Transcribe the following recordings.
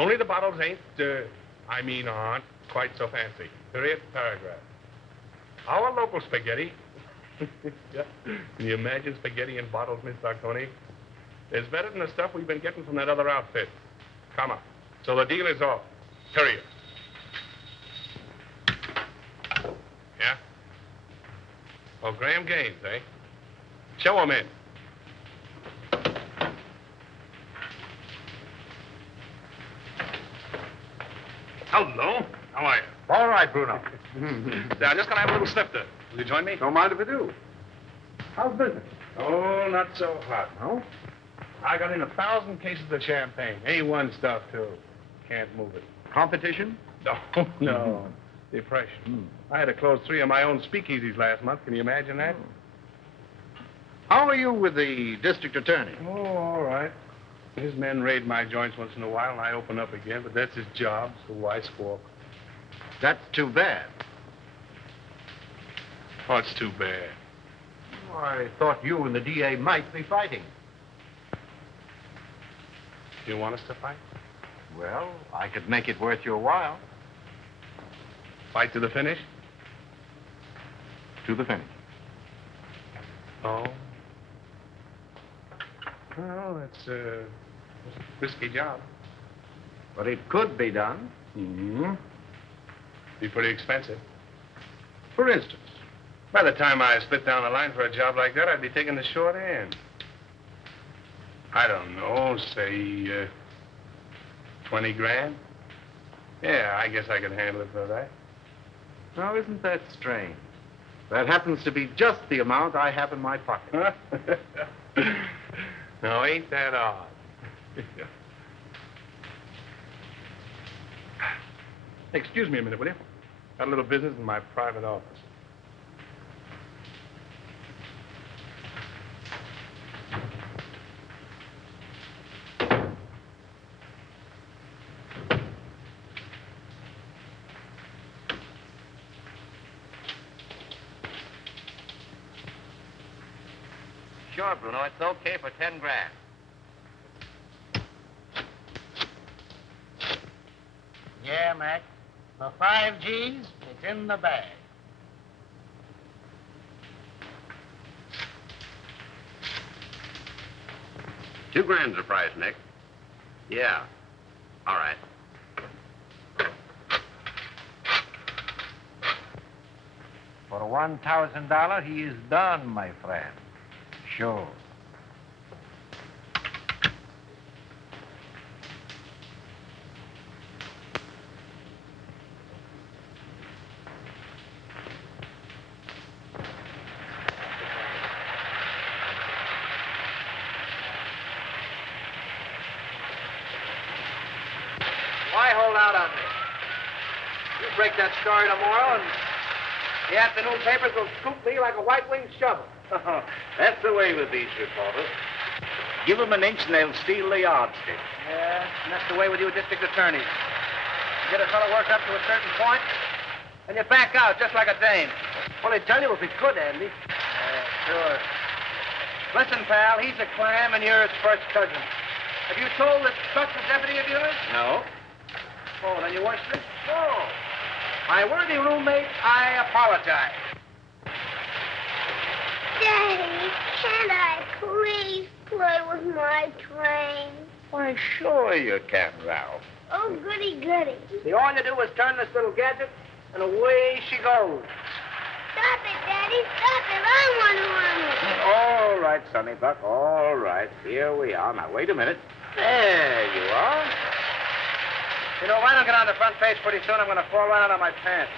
Only the bottles aren't quite so fancy. Period, paragraph. Our local spaghetti. Yeah. Can you imagine spaghetti in bottles, Miss Sarconi? It's better than the stuff we've been getting from that other outfit. Come on. So the deal is off. Period. Yeah? Oh, Graham Gaines, eh? Show him in. Hello. How are you? All right, Bruno. Now, just gonna have a little sniff there. Will you join me? Don't mind if I do. How's business? Oh, not so hot. No? I got in 1,000 cases of champagne. A1 stuff, too. Can't move it. Competition? No. Depression. I had to close 3 of my own speakeasies last month. Can you imagine that? How are you with the district attorney? Oh, all right. His men raid my joints once in a while, and I open up again, but that's his job, so why squawk? That's too bad. What's too bad? Oh, I thought you and the DA might be fighting. Do you want us to fight? Well, I could make it worth your while. Fight to the finish? To the finish. Oh. Well, that's a risky job. But it could be done. Mm-hmm. Be pretty expensive. For instance? By the time I split down the line for a job like that, I'd be taking the short end. I don't know, say, 20 grand? Yeah, I guess I could handle it for that. Now, isn't that strange? That happens to be just the amount I have in my pocket. No, ain't that odd? Excuse me a minute, will you? Got a little business in my private office. Sure, Bruno. It's okay for 10 grand. Yeah, Mac. For 5 G's, it's in the bag. $2 grand's the price, Nick. Yeah. All right. For $1,000, he is done, my friend. Sure. Why hold out on me? You break that story tomorrow, and the afternoon papers will scoop me like a white-winged shovel. That's the way with these reporters. Give them an inch and they'll steal the yardstick. Yeah, and that's the way with you district attorneys. You get a fellow worked up to a certain point, and you back out just like a dame. Well, they'd tell you if he could, Andy. Yeah, sure. Listen, pal, he's a clam and you're his first cousin. Have you told this truck a deputy of yours? No. Oh, then you weren't sick? No. My worthy roommate, I apologize. Daddy, can't I please play with my train? Why, sure you can, Ralph. Oh, goody, goody. See, all you do is turn this little gadget, and away she goes. Stop it, Daddy, stop it. I want to run it. All right, Sonny Buck, all right. Here we are. Now, wait a minute. There you are. You know, if I don't get on the front page pretty soon, I'm going to fall right out of my pants.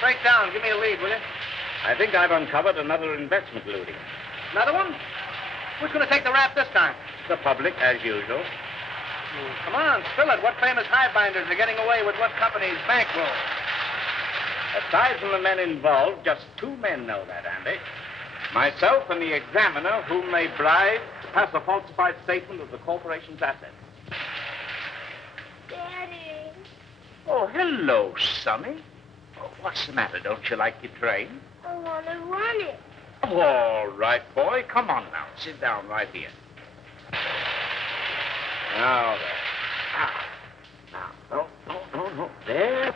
Break down. Give me a lead, will you? I think I've uncovered another investment looting. Another one? Who's going to take the rap this time? The public, as usual. Come on, spill it. What famous highbinders are getting away with what company's bankroll? Aside from the men involved, just 2 men know that, Andy. Myself and the examiner, whom they bribed to pass a falsified statement of the corporation's assets. Daddy. Oh, hello, Sonny. Oh, what's the matter? Don't you like your train? I want to run it. Oh, all right, boy. Come on now. Sit down right here. Now, there. There.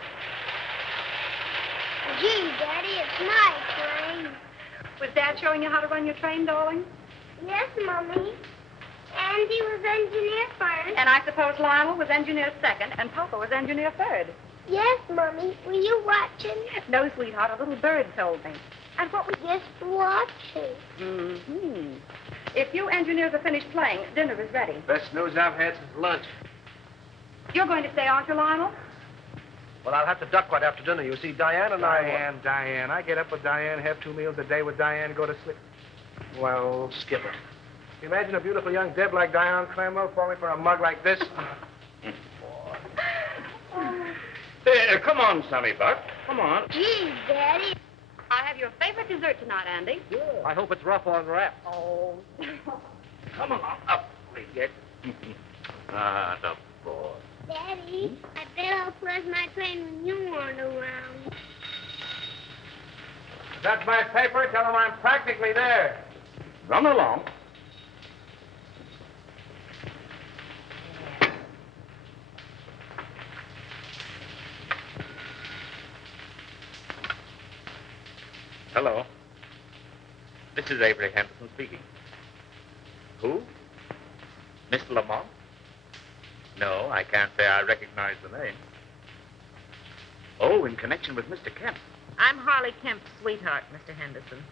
Gee, Daddy, it's my train. Was Dad showing you how to run your train, darling? Yes, Mommy. Andy was engineer first. And I suppose Lionel was engineer second, and Papa was engineer third. Yes, Mommy. Were you watching? No, sweetheart, a little bird told me. And what was... Just watching. Mm-hmm. If you engineers are finished playing, dinner is ready. Best news I've had since lunch. You're going to stay, aren't you, Lionel? Well, I'll have to duck right after dinner. You see, Diane and Diane. I get up with Diane, have 2 meals a day with Diane, go to sleep. Well, Skipper. Imagine a beautiful young Deb like Diane Cranwell falling for a mug like this. Come on, Sonny Buck. Come on. Gee, Daddy. I have your favorite dessert tonight, Andy. Yeah. I hope it's rough on wrap. Oh. Come on, up we get. The boy. Daddy, I bet I'll flush my train when you aren't around. That's my paper. Tell them I'm practically there. Run along. Hello. This is Avery Henderson speaking. Who? Mr. Lamont? No, I can't say I recognize the name. Oh, in connection with Mr. Kemp. I'm Harley Kemp's sweetheart, Mr. Henderson.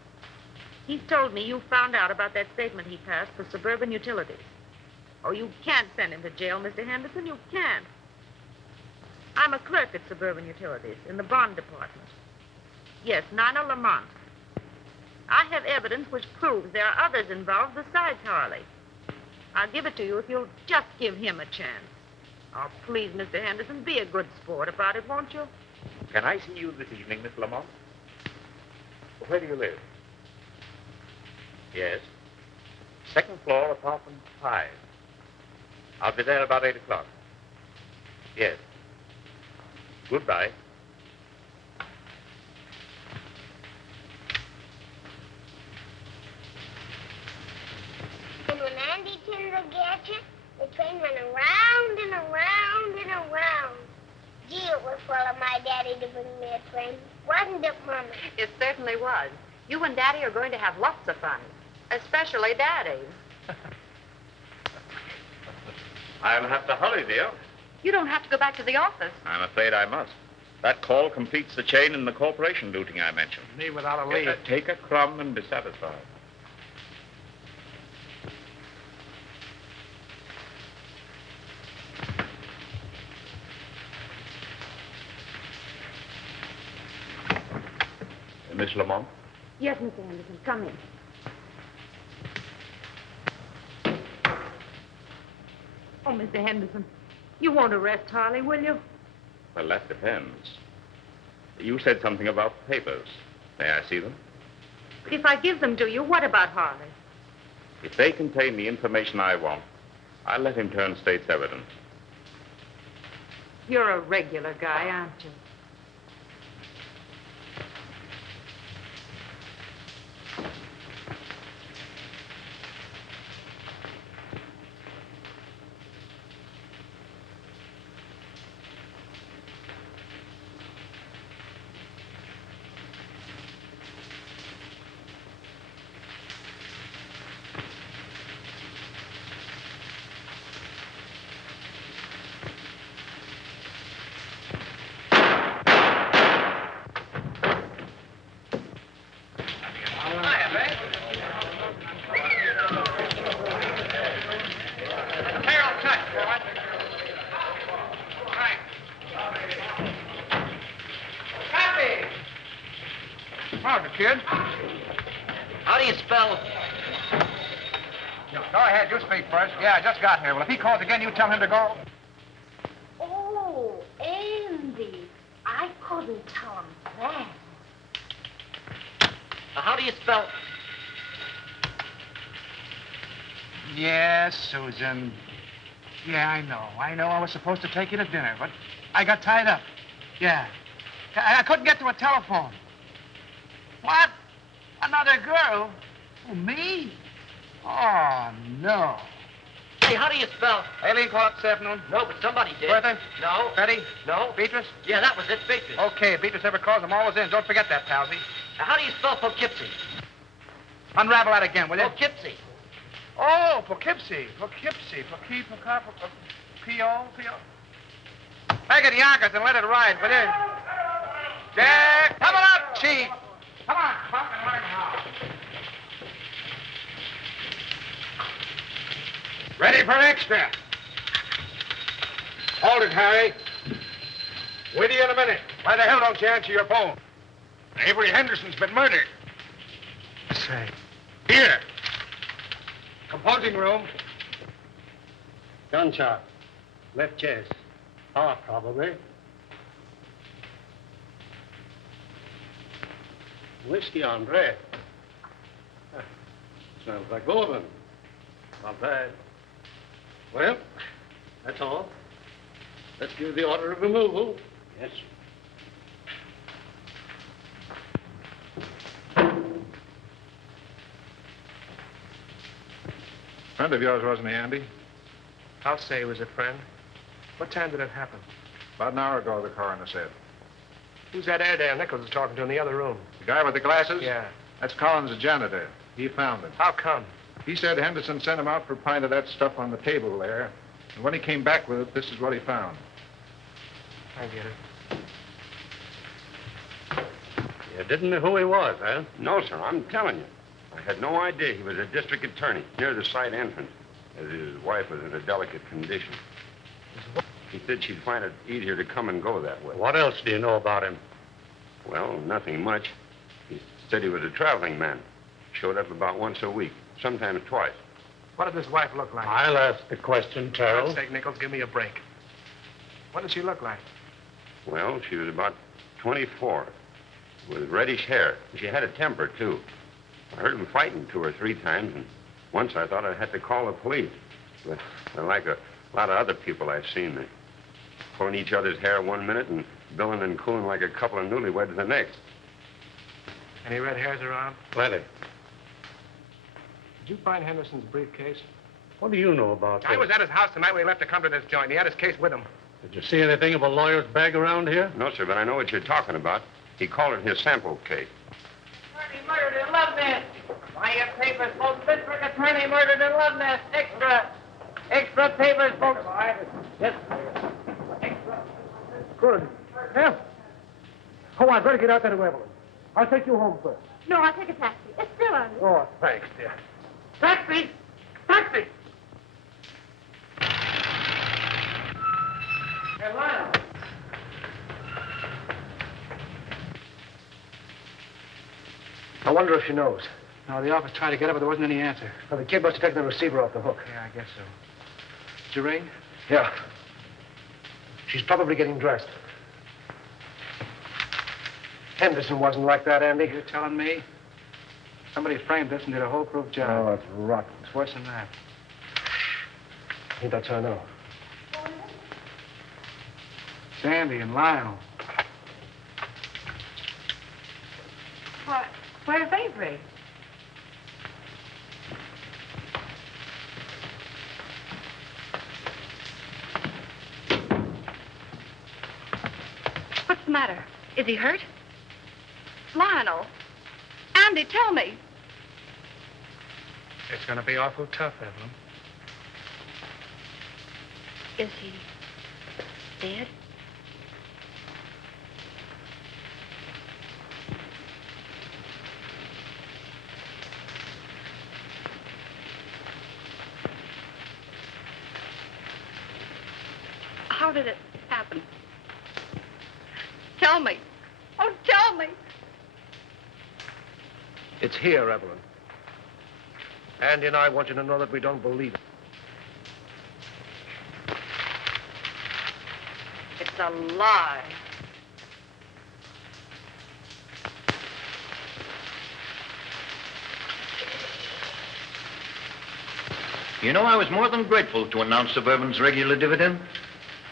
He's told me you found out about that statement he passed for Suburban Utilities. Oh, you can't send him to jail, Mr. Henderson. You can't. I'm a clerk at Suburban Utilities in the bond department. Yes, Nina Lamont. I have evidence which proves there are others involved besides Harley. I'll give it to you if you'll just give him a chance. Oh, please, Mr. Henderson, be a good sport about it, won't you? Can I see you this evening, Miss Lamont? Where do you live? Yes. Second floor, apartment 5. I'll be there about 8 o'clock. Yes. Goodbye. And when Andy turned the gadget, the train went around and around and around. Gee, it was full of my daddy to bring me a train. Wasn't it, Mama? It certainly was. You and Daddy are going to have lots of fun. Especially Daddy. I'll have to hurry, dear. You don't have to go back to the office. I'm afraid I must. That call completes the chain in the corporation looting I mentioned. Me without a lead. Take a crumb and be satisfied. Miss Lamont? Yes, Mr. Henderson, come in. Oh, Mr. Henderson, you won't arrest Harley, will you? Well, that depends. You said something about papers. May I see them? If I give them to you, what about Harley? If they contain the information I want, I'll let him turn state's evidence. You're a regular guy, aren't you? Kid? How do you spell? Go ahead, you speak first. Yeah, I just got here. Well, if he calls again, you tell him to go. Oh, Andy. I couldn't tell him that. How do you spell? Yes, Susan. Yeah, I know. I was supposed to take you to dinner, but I got tied up. Yeah. I couldn't get to a telephone. What? Another girl? Oh, me? Oh, no. Hey, how do you spell? Aileen called up this afternoon. No, but somebody did. Bertha? No. Betty? No. Beatrice? Yeah, that was it, Beatrice. Okay, if Beatrice ever calls, I'm always in. Don't forget that, Palsy. Now, how do you spell Poughkeepsie? Unravel that again, will you? Poughkeepsie. Oh, Poughkeepsie. Poughkeepsie. P-O. Make it Yonkers and let it ride, will you? Jack, coming up, Chief. Come on, Pop, and learn how. Ready for extra. Hold it, Harry. With you in a minute. Why the hell don't you answer your phone? Avery Henderson's been murdered. Say. Here. Composing room. Gunshot. Left chest. Heart, probably. Whiskey on bread. Smells like bourbon. Not bad. Well, that's all. Let's give the order of removal. Yes. Friend of yours, wasn't he, Andy? I'll say he was a friend. What time did it happen? About an hour ago, the coroner said. Who's that Airedale Nichols is talking to in the other room? The guy with the glasses? Yeah. That's Collins, the janitor. He found him. How come? He said Henderson sent him out for a pint of that stuff on the table there. And when he came back with it, this is what he found. I get it. You didn't know who he was, huh? No, sir, I'm telling you. I had no idea he was a district attorney near the side entrance, as his wife was in a delicate condition. He said she'd find it easier to come and go that way. What else do you know about him? Well, nothing much. He said he was a traveling man. Showed up about once a week, sometimes twice. What did his wife look like? I'll ask the question, For Carrol. God's sake, Nichols, give me a break. What did she look like? Well, she was about 24, with reddish hair. She had a temper, too. I heard him fighting 2 or 3 times, and once I thought I had to call the police. But like a lot of other people I've seen, they pulling each other's hair one minute and billing and cooling like a couple of newlyweds the next. Any red hairs around? Plenty. Did you find Henderson's briefcase? What do you know about this? I was at his house tonight when he left to come to this joint. He had his case with him. Did you see anything of a lawyer's bag around here? No, sir, but I know what you're talking about. He called it his sample case. Attorney murdered in Love Nest. Buy your papers, folks. District attorney murdered in Love Nest. Extra. Extra papers, folks. Yes. Extra. Good. Em. Come on, better get out there to Evelyn. I'll take you home first. No, I'll take a taxi. It's still on. Oh, thanks, dear. Taxi. Taxi. Hey, Lionel. I wonder if she knows. No, the office tried to get her, but there wasn't any answer. Well, the kid must have taken the receiver off the hook. Yeah, I guess so. Did you ring? Yeah. She's probably getting dressed. Henderson wasn't like that, Andy. You're telling me? Somebody framed this and did a whole-proof job. Oh, it's rotten. It's worse than that. I think that's her now. Sandy and Lionel. What? Where's Avery? What's the matter? Is he hurt? Lionel. Andy, tell me. It's going to be awful tough, Evelyn. Is he dead? How did it happen? Tell me. Oh, tell me. It's here, Evelyn. Andy and I want you to know that we don't believe it. It's a lie. You know, I was more than grateful to announce Suburban's regular dividend.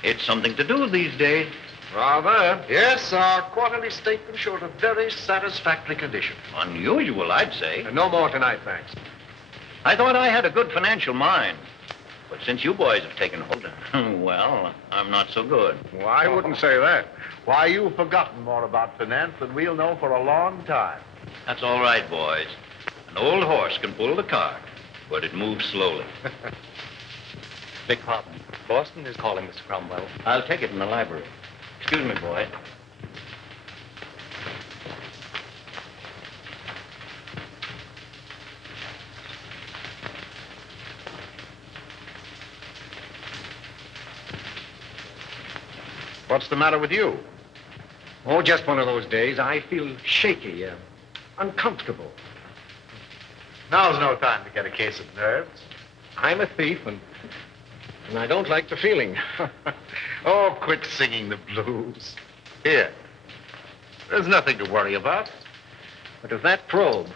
It's something to do these days. Rather. Yes, our quarterly statement showed a very satisfactory condition. Unusual, I'd say. No more tonight, thanks. I thought I had a good financial mind. But since you boys have taken hold, well, I'm not so good. Well, I wouldn't say that. Why, you've forgotten more about finance than we'll know for a long time. That's all right, boys. An old horse can pull the cart, but it moves slowly. Beg pardon. Boston is calling, Mr. Cromwell. I'll take it in the library. Excuse me, boy. What's the matter with you? Oh, just one of those days. I feel shaky, uncomfortable. Now's no time to get a case of nerves. I'm a thief, and I don't like the feeling. Oh, quit singing the blues. Here. There's nothing to worry about. But if that probe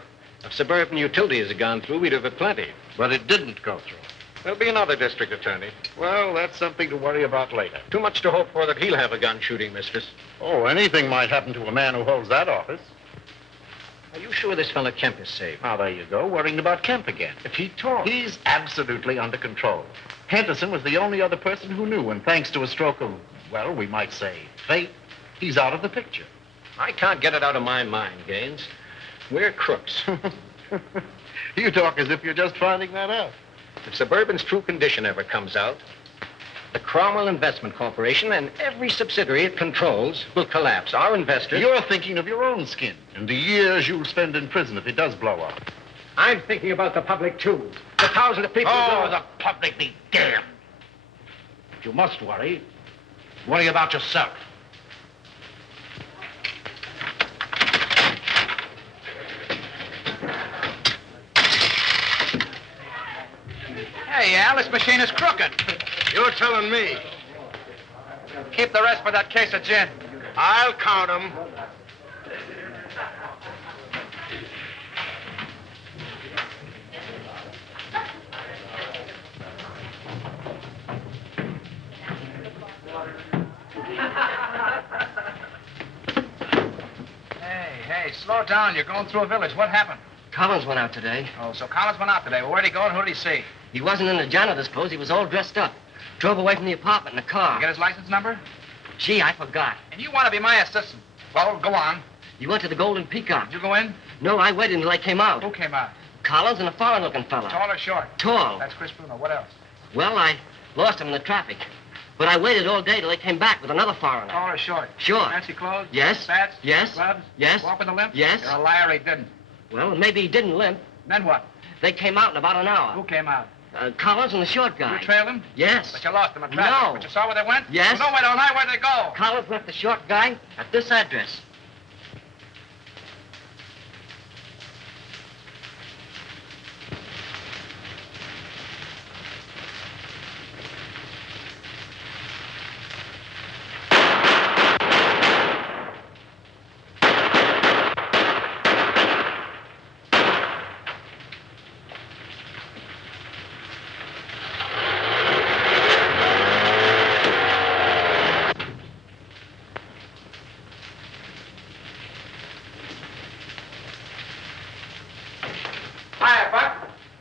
of suburban utilities had gone through, we'd have plenty. But it didn't go through. There'll be another district attorney. Well, that's something to worry about later. Too much to hope for that he'll have a gun shooting mistress. Oh, anything might happen to a man who holds that office. Are you sure this fellow Kemp is safe? Now, there you go, worrying about Kemp again. If he talks. He's absolutely under control. Henderson was the only other person who knew, and thanks to a stroke of, well, we might say, fate, he's out of the picture. I can't get it out of my mind, Gaines. We're crooks. You talk as if you're just finding that out. If Suburban's true condition ever comes out, the Cromwell Investment Corporation and every subsidiary it controls will collapse. Our investors... You're thinking of your own skin and the years you'll spend in prison if it does blow up. I'm thinking about the public, too. The thousands of people... Oh, the public be damned. If you must worry, worry about yourself. Hey, Al, this machine is crooked. You're telling me. Keep the rest for that case of gin. I'll count 'em. Hey, slow down. You're going through a village. What happened? Collins went out today. Oh, so Collins went out today. Well, where'd he go and who did he see? He wasn't in the janitor's clothes. He was all dressed up. Drove away from the apartment in a car. You get his license number? Gee, I forgot. And you want to be my assistant. Well, go on. He went to the Golden Peacock. Did you go in? No, I waited until I came out. Who came out? Collins and a foreign-looking fella. Tall or short? Tall. That's Chris Bruno. What else? Well, I lost him in the traffic. But I waited all day till they came back with another foreigner. Tall or short? Short. Fancy clothes? Yes. Spats? Yes. Gloves? Yes. Walk with a limp? Yes. You're a liar. He didn't. Well, maybe he didn't limp. Then what? They came out in about an hour. Who came out? Collins and the short guy. You trailed him? Yes. But you lost him in traffic. No. But you saw where they went? Yes. Well, no, wait, don't I? Where'd they go? Collins left the short guy at this address.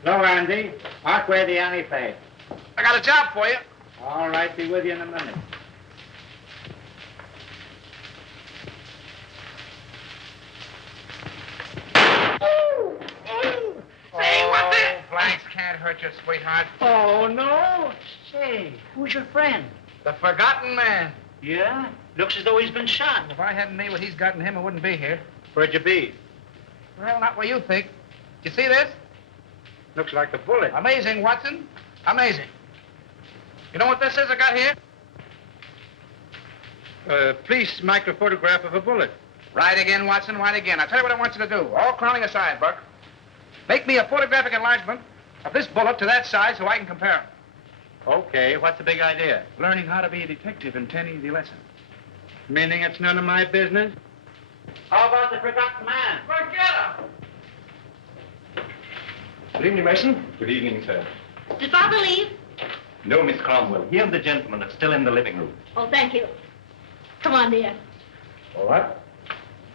Hello, Andy. Mark where the alley paid. I got a job for you. All right, be with you in a minute. Say, what the? Blanks can't hurt you, sweetheart. Oh, no. Say, who's your friend? The forgotten man. Yeah? Looks as though he's been shot. If I hadn't made what he's got in him, I wouldn't be here. Where'd you be? Well, not where you think. You see this? Looks like the bullet. Amazing, Watson. Amazing. You know what this is I got here? Police microphotograph of a bullet. Right again, Watson, right again. I'll tell you what I want you to do. All clowning aside, Buck. Make me a photographic enlargement of this bullet to that size so I can compare them. Okay, what's the big idea? Learning how to be a detective in 10 easy lessons. Meaning it's none of my business? How about the forgotten man? Forget him! Good evening, Mason. Good evening, sir. Did Father leave? No, Miss Cromwell. He and the gentleman are still in the living room. Oh, thank you. Come on, dear. All right.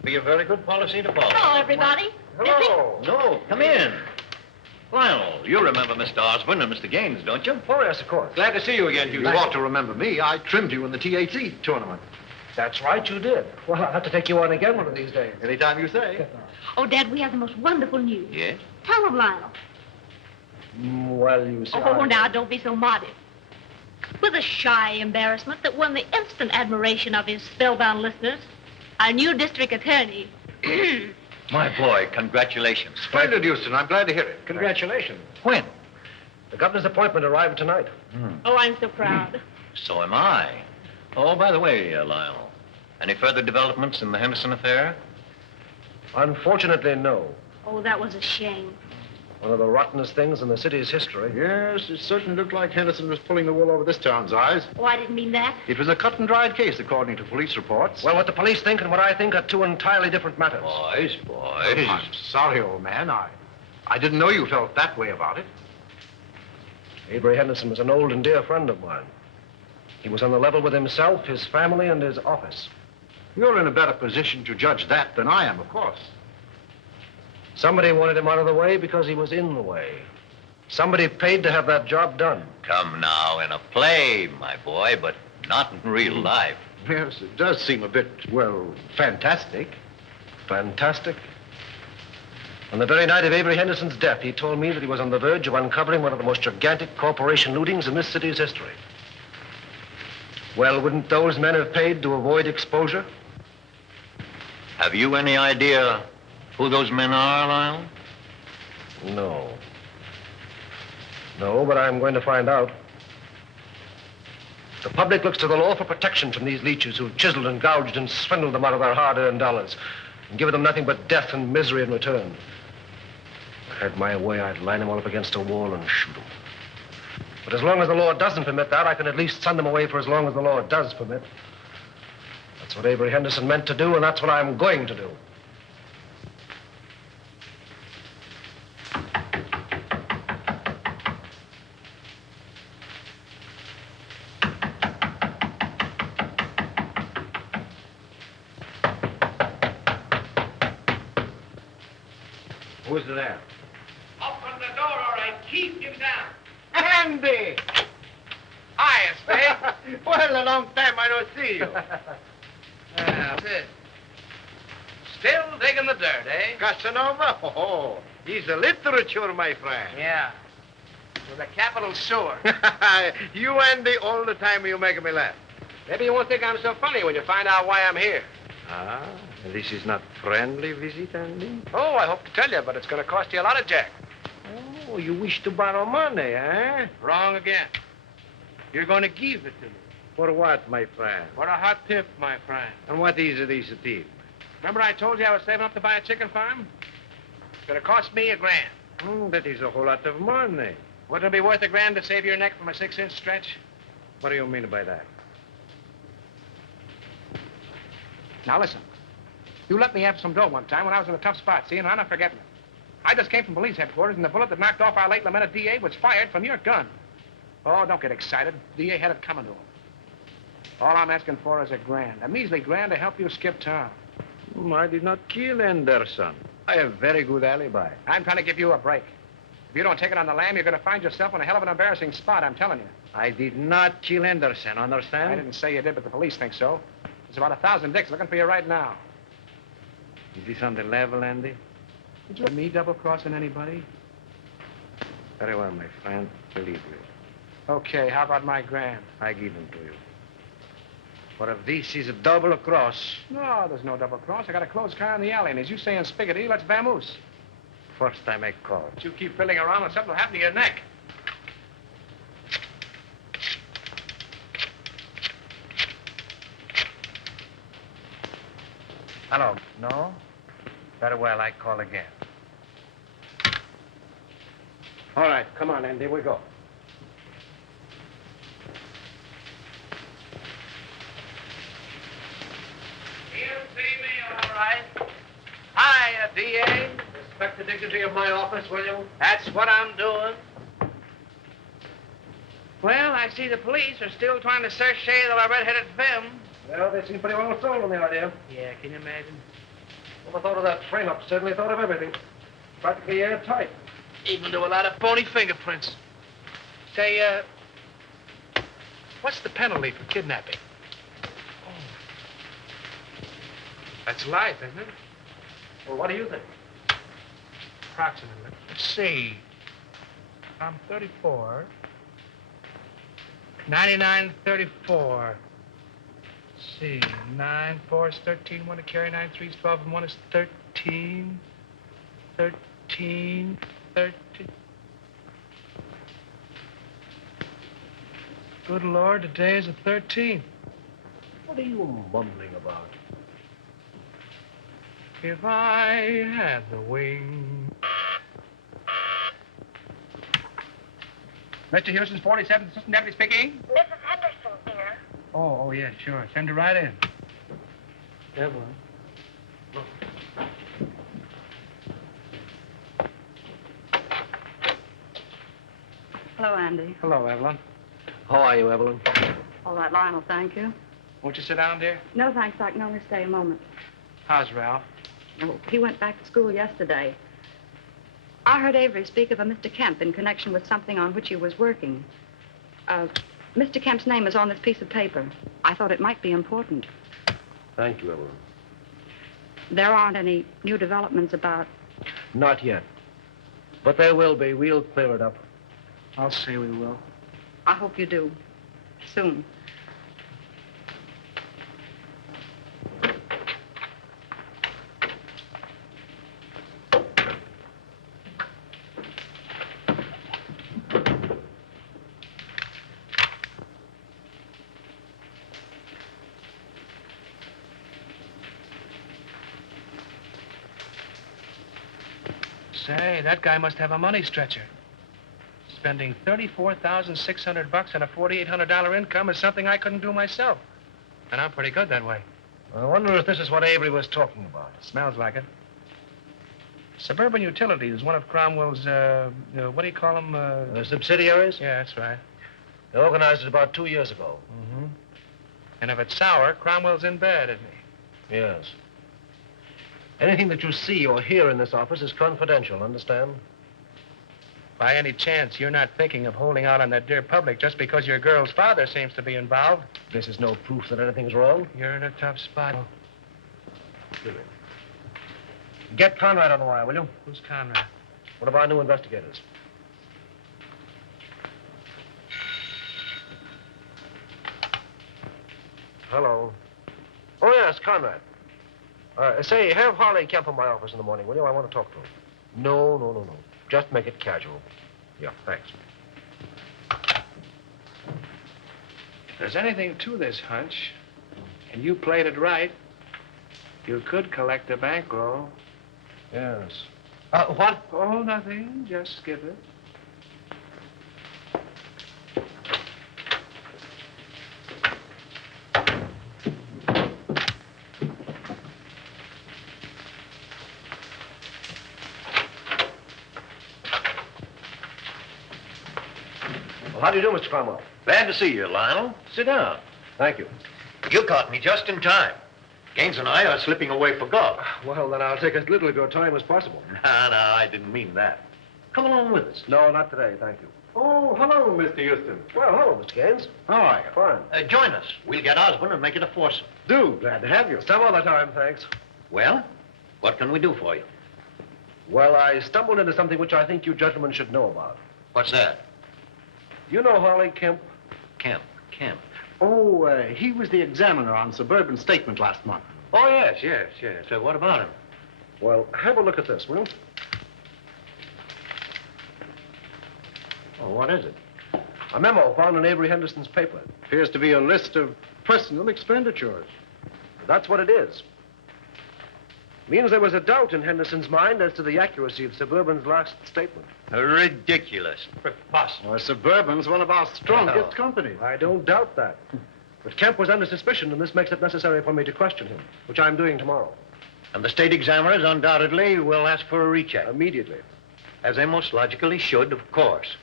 Be a very good policy to follow. Hello, everybody. Hello. No, come in. Lionel, you remember Mr. Osborne and Mr. Gaines, don't you? Oh, yes, of course. Glad to see you again, Hugh. You ought to remember me. I trimmed you in the THC tournament. That's right, you did. Well, I'll have to take you on again one of these days. Anytime you say. Oh, Dad, we have the most wonderful news. Yes? Tell them, Lionel. Well, you see. Oh, now, don't be so modest. With a shy embarrassment that won the instant admiration of his spellbound listeners, our new district attorney. My boy, congratulations. Splendid, Houston. I'm glad to hear it. Congratulations. When? The governor's appointment arrived tonight. Oh, I'm so proud. So am I. Oh, by the way, Lionel, any further developments in the Henderson affair? Unfortunately, no. Oh, that was a shame. One of the rottenest things in the city's history. Yes, it certainly looked like Henderson was pulling the wool over this town's eyes. Oh, I didn't mean that. It was a cut-and-dried case, according to police reports. Well, what the police think and what I think are two entirely different matters. Boys. I'm sorry, old man. I didn't know you felt that way about it. Avery Henderson was an old and dear friend of mine. He was on the level with himself, his family, and his office. You're in a better position to judge that than I am, of course. Somebody wanted him out of the way because he was in the way. Somebody paid to have that job done. Come now, in a play, my boy, but not in real life. Yes, it does seem a bit, well, fantastic. Fantastic. On the very night of Avery Henderson's death, he told me that he was on the verge of uncovering one of the most gigantic corporation lootings in this city's history. Well, wouldn't those men have paid to avoid exposure? Have you any idea who those men are, Lionel? No. No, but I'm going to find out. The public looks to the law for protection from these leeches who've chiseled and gouged and swindled them out of their hard-earned dollars and given them nothing but death and misery in return. If I had my way, I'd line them all up against a wall and shoot them. But as long as the law doesn't permit that, I can at least send them away for as long as the law does permit. That's what Avery Henderson meant to do, and that's what I'm going to do. Who's there? Open the door, all right. Keep him down. Andy! Hiya, Spade. Well, a long time I don't see you. That's it. Still digging the dirt, eh? Casanova? Oh, he's a literature, my friend. Yeah. With a capital sewer. You, Andy, all the time you make me laugh. Maybe you won't think I'm so funny when you find out why I'm here. Ah, this is not friendly visit, Andy? Oh, I hope to tell you, but it's going to cost you a lot of jack. Oh, you wish to borrow money, eh? Wrong again. You're going to give it to me. For what, my friend? For a hot tip, my friend. And what is this tip? Remember I told you I was saving up to buy a chicken farm? It's going to cost me $1,000. That is a whole lot of money. Wouldn't it be worth $1,000 to save your neck from a 6-inch stretch? What do you mean by that? Now, listen. You let me have some dough one time when I was in a tough spot, see, and I'm not forgetting it. I just came from police headquarters, and the bullet that knocked off our late lamented DA was fired from your gun. Oh, don't get excited. DA had it coming to him. All I'm asking for is $1,000, a measly $1,000 to help you skip town. I did not kill Anderson. I have very good alibi. I'm trying to give you a break. If you don't take it on the lam, you're going to find yourself in a hell of an embarrassing spot, I'm telling you. I did not kill Anderson, understand? I didn't say you did, but the police think so. There's about 1,000 dicks looking for you right now. Is this on the level, Andy? Did you me double-crossing anybody? Very well, my friend. Believe me. Okay, how about my $1,000? I give them to you. But if this is a double cross... No, there's no double cross. I got a closed car in the alley, and as you say in Spiggity, let's vamoose. First time I call. But you keep fiddling around and something will happen to your neck. Hello. No? Very well, I call again. All right, come on, Andy, we go. You see me, all right. Hiya, DA. Respect the dignity of my office, will you? That's what I'm doing. Well, I see the police are still trying to search shade of a red-headed femme. Well, they seem pretty well sold on the idea. Yeah, can you imagine? Never thought of that frame-up. Certainly thought of everything. Practically airtight. Even do a lot of phony fingerprints. Say, what's the penalty for kidnapping? Oh. That's life, isn't it? Well, what do you think? Approximately. Let's see. I'm 34. 99, 34. Let's see. 9, 4 is 13. 1 to carry. 9, 3 is 12. And 1 is 13. 13. 13. Good Lord, today is the 13th. What are you mumbling about? If I had the wing. Mr. Houston's 47th Assistant Deputy speaking. Mrs. Henderson here. Oh, yeah, sure. Send her right in. Evelyn. Hello, Andy. Hello, Evelyn. How are you, Evelyn? All right, Lionel, thank you. Won't you sit down, dear? No, thanks. I can only stay a moment. How's Ralph? Oh, he went back to school yesterday. I heard Avery speak of a Mr. Kemp in connection with something on which he was working. Mr. Kemp's name is on this piece of paper. I thought it might be important. Thank you, Evelyn. There aren't any new developments about... Not yet. But there will be. We'll clear it up. I'll say we will. I hope you do. Soon. Say, that guy must have a money stretcher. Spending $34,600 on a $4,800 income is something I couldn't do myself. And I'm pretty good that way. I wonder if this is what Avery was talking about. Smells like it. Suburban Utilities, one of Cromwell's, what do you call them? Subsidiaries? Yeah, that's right. They organized it about 2 years ago. Mm-hmm. And if it's sour, Cromwell's in bed, isn't he? Yes. Anything that you see or hear in this office is confidential, understand? By any chance, you're not thinking of holding out on that dear public just because your girl's father seems to be involved? This is no proof that anything's wrong. You're in a tough spot. Get Conrad on the wire, will you? Who's Conrad? One of our new investigators. Hello. Oh, yes, Conrad. Say, have Harley Kemp in my office in the morning, will you? I want to talk to him. No. Just make it casual. Yeah, thanks. If there's anything to this hunch, and you played it right, you could collect a bankroll. Yes. What? Oh, nothing. Just skip it. How do you do, Mr. Cromwell? Glad to see you, Lionel. Sit down. Thank you. You caught me just in time. Gaines and I are slipping away for golf. Well, then I'll take as little of your time as possible. No, I didn't mean that. Come along with us. No, not today, thank you. Oh, hello, Mr. Houston. Well, hello, Mr. Gaines. How are you? Fine. Join us. We'll get Osborne and make it a foursome. Do. Glad to have you. Some other time, thanks. Well, what can we do for you? Well, I stumbled into something which I think you gentlemen should know about. What's that? You know Harley Kemp? Kemp. Oh, he was the examiner on Suburban Statement last month. Oh, yes. So what about him? Well, have a look at this, will you? Oh, what is it? A memo found in Avery Henderson's paper. Appears to be a list of personal expenditures. That's what it is. Means there was a doubt in Henderson's mind as to the accuracy of Suburban's last statement. Ridiculous. Preposterous. Well, Suburban's one of our strongest companies. I don't doubt that. But Kemp was under suspicion, and this makes it necessary for me to question him, which I'm doing tomorrow. And the state examiners undoubtedly will ask for a recheck. Immediately. As they most logically should, of course.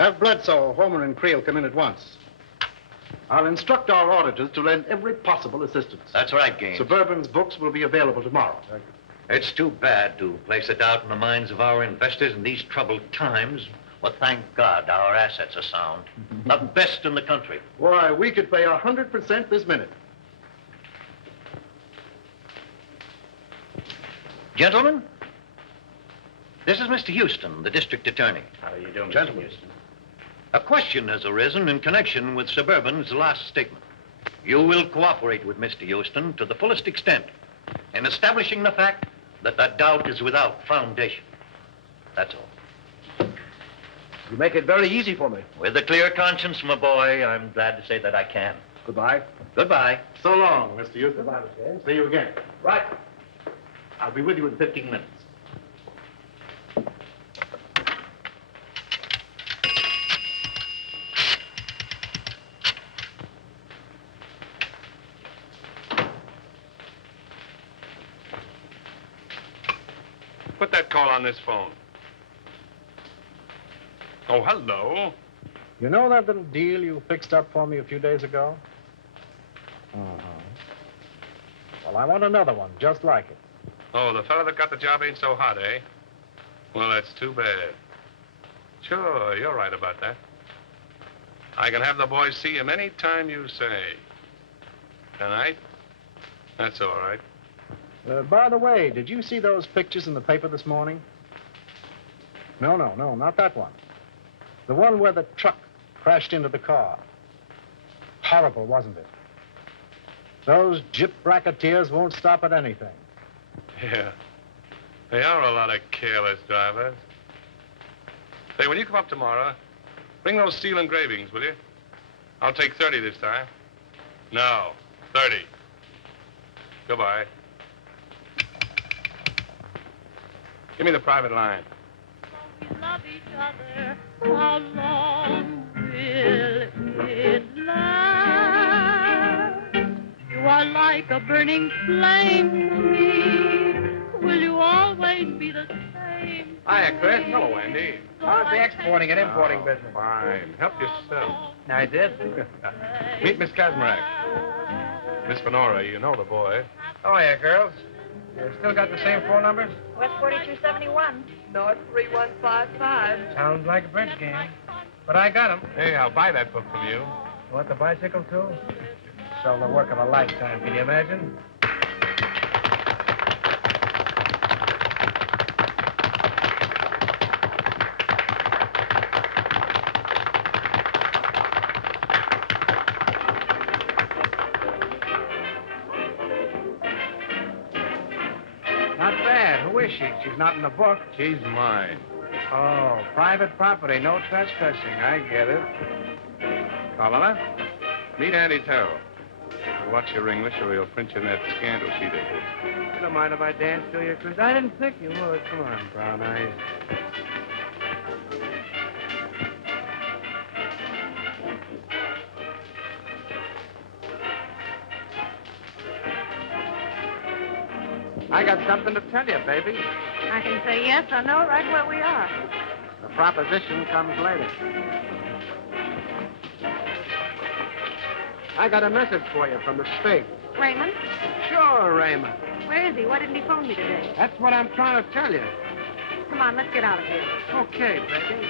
Have Bledsoe, Homer, and Creel come in at once. I'll instruct our auditors to lend every possible assistance. That's right, Gaines. Suburban's books will be available tomorrow. Thank It's too bad to place a doubt in the minds of our investors in these troubled times. Well, thank God our assets are sound. The best in the country. Why, we could pay 100% this minute. Gentlemen, this is Mr. Houston, the district attorney. How are you doing, Gentlemen. Mr. Houston? A question has arisen in connection with Suburban's last statement. You will cooperate with Mr. Houston to the fullest extent in establishing the fact that that doubt is without foundation. That's all. You make it very easy for me. With a clear conscience, my boy, I'm glad to say that I can. Goodbye. Goodbye. So long, Mr. Houston. Goodbye, Mr. Haynes. See you again. Right. I'll be with you in 15 minutes. Put that call on this phone. Oh, hello. You know that little deal you fixed up for me a few days ago? Well, I want another one just like it. Oh, the fellow that got the job ain't so hot, eh? Well, that's too bad. Sure, you're right about that. I can have the boys see him any time you say. Tonight? That's all right. By the way, did you see those pictures in the paper this morning? No, not that one. The one where the truck crashed into the car. Horrible, wasn't it? Those gyp racketeers won't stop at anything. Yeah. They are a lot of careless drivers. Say, when you come up tomorrow, bring those steel engravings, will you? I'll take 30 this time. No, 30. Goodbye. Give me the private line. We love each other. How long will it last? You are like a burning flame to me. Will you always be the same? Hiya, Chris. Hello, Andy. How's the exporting and importing business? Fine. Help yourself. I did. Meet Miss Kazmarek. Miss Fenora, you know the boy. Oh, yeah, girls. You still got the same phone numbers? West 4271. North 3155. Sounds like a bridge game. But I got 'em. Hey, I'll buy that book from you. You want the bicycle, too? Sell the work of a lifetime, can you imagine? Not bad. Who is she? She's not in the book. She's mine. Oh, private property, no trespassing. I get it. Colonna, meet Andy Terrell. Watch your English or he'll print you in that scandal sheet of his. You don't mind if I dance to you, Chris? I didn't think you would. Come on, brown eyes. I got something to tell you, baby. I can say yes or no right where we are. The proposition comes later. I got a message for you from the state. Raymond? Sure, Raymond. Where is he? Why didn't he phone me today? That's what I'm trying to tell you. Come on, let's get out of here. Okay, baby.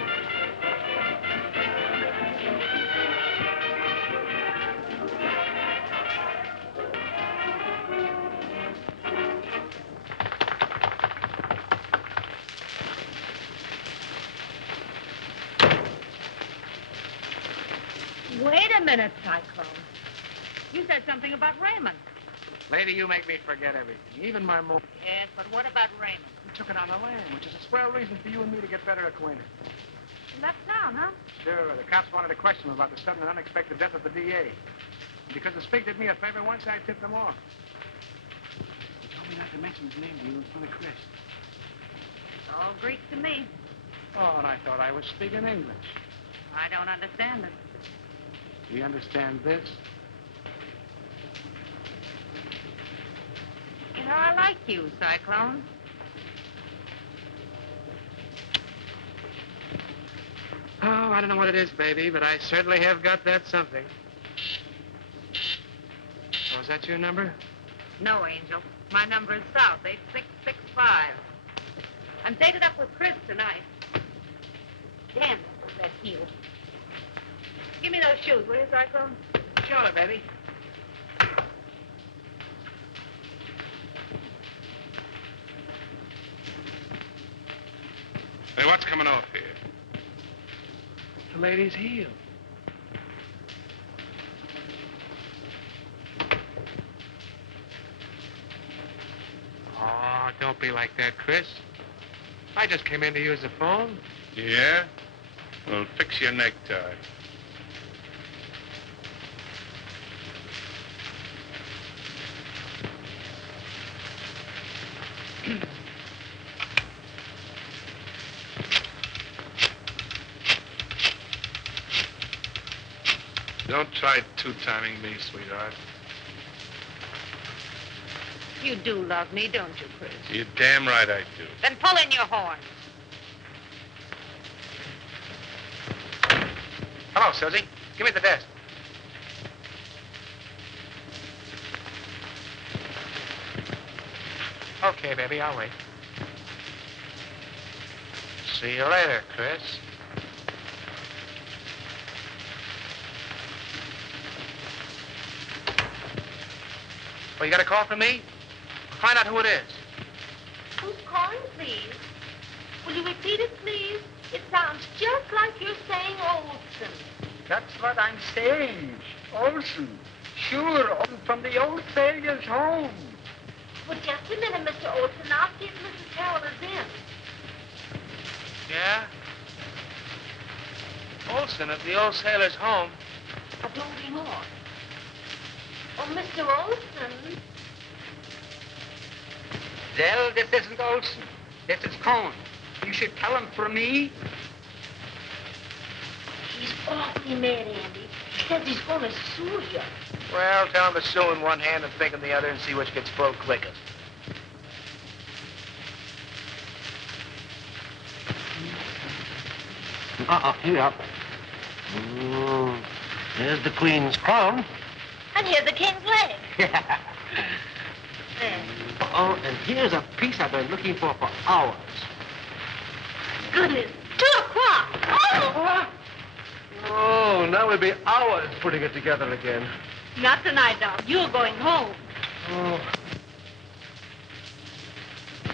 Wait a minute, Cyclone. You said something about Raymond. Lady, you make me forget everything, even my mom. Yes, but what about Raymond? We took it on the lam, which is a swell reason for you and me to get better acquainted. He left town, huh? Sure, the cops wanted to question him about the sudden and unexpected death of the DA. And because the Spig did me a favor once, I tipped him off. He told me not to mention his name to you in front of Chris. It's all Greek to me. Oh, and I thought I was speaking English. I don't understand it. Do you understand this? You know, I like you, Cyclone. Oh, I don't know what it is, baby, but I certainly have got that something. Oh, is that your number? No, Angel. My number is South, 86655. 5. I'm dated up with Chris tonight. Damn, that heel. Give me those shoes, will you, Cyclone? Sure, baby. Hey, what's coming off here? The lady's heel. Oh, don't be like that, Chris. I just came in to use the phone. Yeah? Well, fix your necktie. Don't try two-timing me, sweetheart. You do love me, don't you, Chris? You're damn right I do. Then pull in your horns. Hello, Susie. Give me the desk. Okay, baby, I'll wait. See you later, Chris. Well, you got a call from me? Find out who it is. Who's calling, please? Will you repeat it, please? It sounds just like you're saying Olson. That's what I'm saying. Olson. Sure, from the old sailor's home. Well, just a minute, Mr. Olson. I'll see if Mrs. Carrol is in. Yeah? Olson at the old sailor's home. Don't be more. Oh, Mr. Olson. Well, this isn't Olson. This is Cohn. You should tell him for me. He's awfully mad, Andy. He says he's going to sue you. Well, tell him to sue in one hand and think in the other and see which gets full quickest. Here. There's the Queen's crown. And here's the king's leg. There. Oh, and here's a piece I've been looking for hours. Goodness, 2 o'clock. Oh! Oh, now we'll be hours putting it together again. Not tonight, Doc. You're going home. Oh.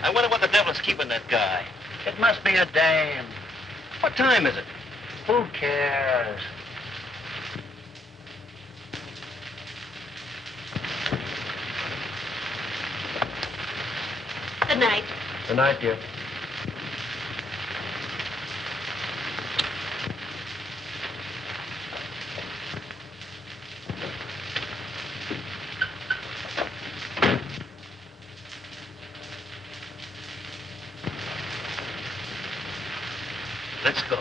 I wonder what the devil's keeping that guy. It must be a dame. What time is it? Who cares? Good night. Good night, dear. Let's go.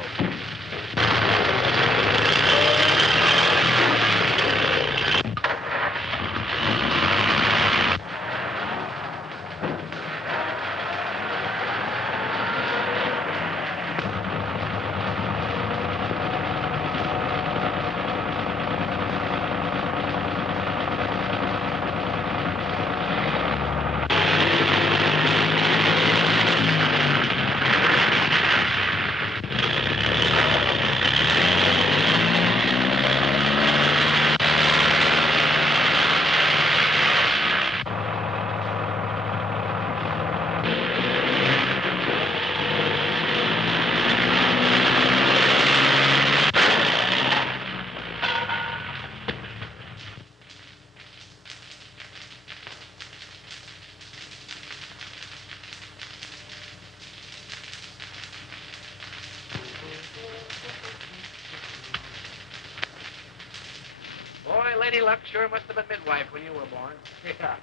Boy, Lady Luck sure must have been midwife when you were born. Yeah,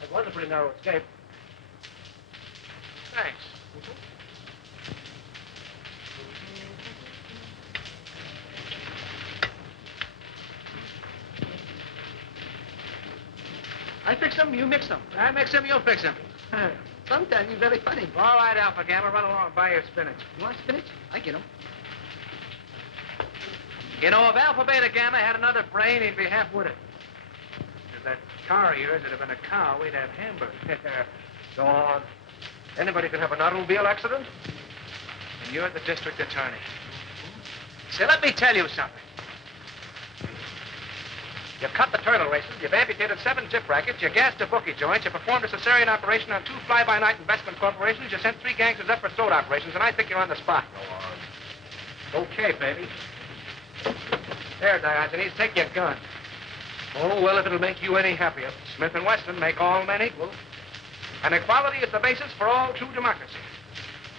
that was a pretty narrow escape. Thanks. I fix them, you mix them. I mix them, you'll fix them. Sometimes you're very funny. All right, Alpha Gamma, run along and buy your spinach. You want spinach? I get them. You know, if Alpha Beta Gamma had another brain, he'd be half-witted. If that car of yours had been a cow, we'd have hamburgers. Go on. Anybody could have an automobile accident. And you're the district attorney. Say, let me tell you something. You've cut the turtle races, you've amputated 7 zip rackets, you gassed a bookie joint, you performed a cesarean operation on 2 fly-by-night investment corporations, you sent 3 gangsters up for throat operations, and I think you're on the spot. Go on. Okay, baby. There, Diogenes, take your gun. Oh, well, if it'll make you any happier. Smith & Wesson make all men equal. And equality is the basis for all true democracy.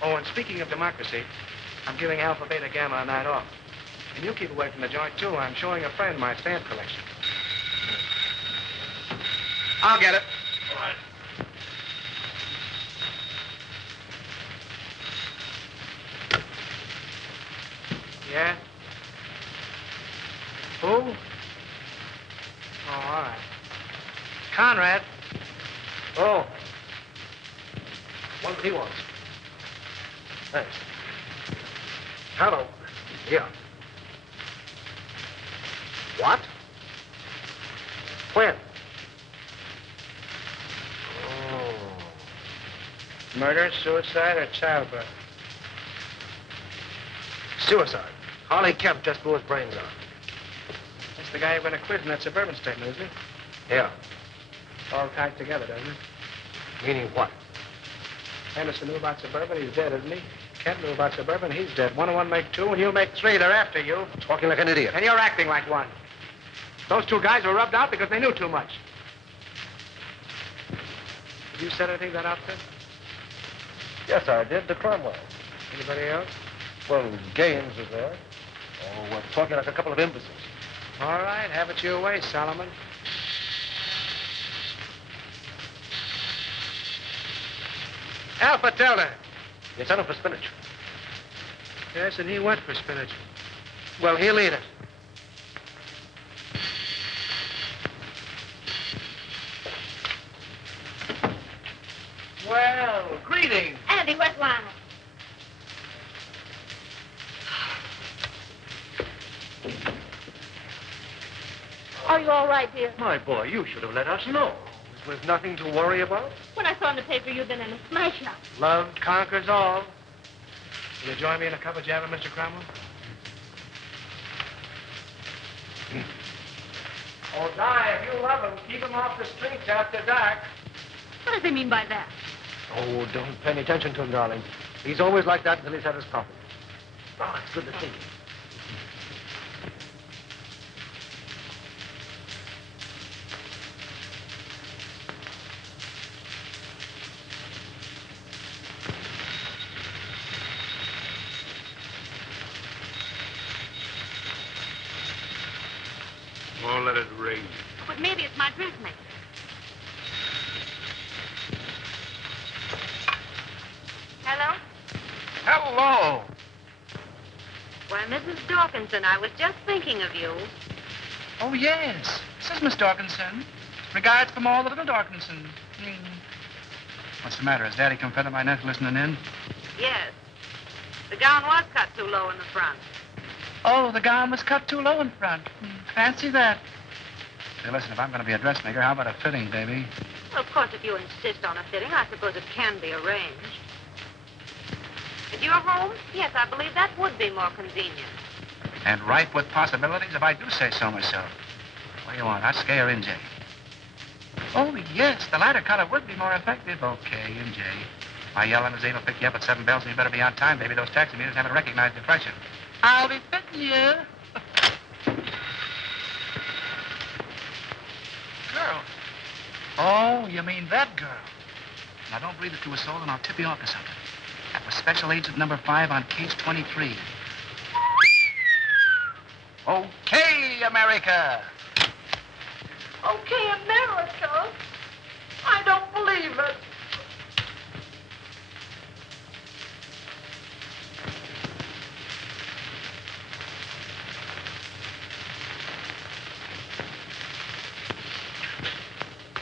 Oh, and speaking of democracy, I'm giving Alpha Beta Gamma a night off. And you keep away from the joint, too. I'm showing a friend my stamp collection. I'll get it. All right. Yeah? Who? Oh, all right. Conrad. Oh. What he wants. Thanks. Hello. Yeah. What? When? Oh. Murder, suicide, or childbirth? Suicide. Harley Kemp just blew his brains out. That's the guy you're going to quiz in that suburban statement, isn't he? Yeah. All tied together, doesn't it? Meaning what? Henderson knew about suburban, he's dead, isn't he? Kemp knew about suburban, he's dead. 1 and 1 make 2, and you'll make 3. They're after you. Talking like an idiot. And you're acting like one. Those 2 guys were rubbed out because they knew too much. Did you set anything to that outfit? Yes, I did. To Cromwell. Anybody else? Well, Gaines was there. Oh, we're talking like a couple of imbeciles. All right, have it your way, Solomon. Alpha, tell her. You sent him for spinach. Yes, and he went for spinach. Well, he'll eat it. Well, greetings. Andy, where's Lionel? Are you all right, dear? My boy, you should have let us know. This was nothing to worry about. When I saw in the paper you'd been in a smash-up. Love conquers all. Will you join me in a cup of java, Mr. Cromwell? Oh, Di, if you love him, keep him off the streets after dark. What does he mean by that? Oh, don't pay any attention to him, darling. He's always like that until he's had his coffee. Oh, it's good to see you. Oh, let it ring. But maybe it's my dressmaker. Hello? Hello. Why, Mrs. Dawkinson, I was just thinking of you. Oh, yes. This is Miss Dawkinson. Regards from all the little Dawkinsons. What's the matter? Has Daddy come feather my nest listening in? Yes. The gown was cut too low in the front. Oh, the gown was cut too low in front. Fancy that. Say, listen, if I'm going to be a dressmaker, how about a fitting, baby? Well, of course, if you insist on a fitting, I suppose it can be arranged. If you're home, yes, I believe that would be more convenient. And ripe with possibilities, if I do say so myself. What do you want, Husky or NJ? Oh, yes, the lighter color would be more effective. Okay, NJ. My yellow limousine will pick you up at 7 bells, and you better be on time, baby. Those taxi meters haven't recognized the freshen. I'll be fitting you. Girl. Oh, you mean that girl. Now, don't breathe it to a soul, and I'll tip you off to something. That was special agent number 5 on case 23. Okay, America. Okay, America. I don't believe it.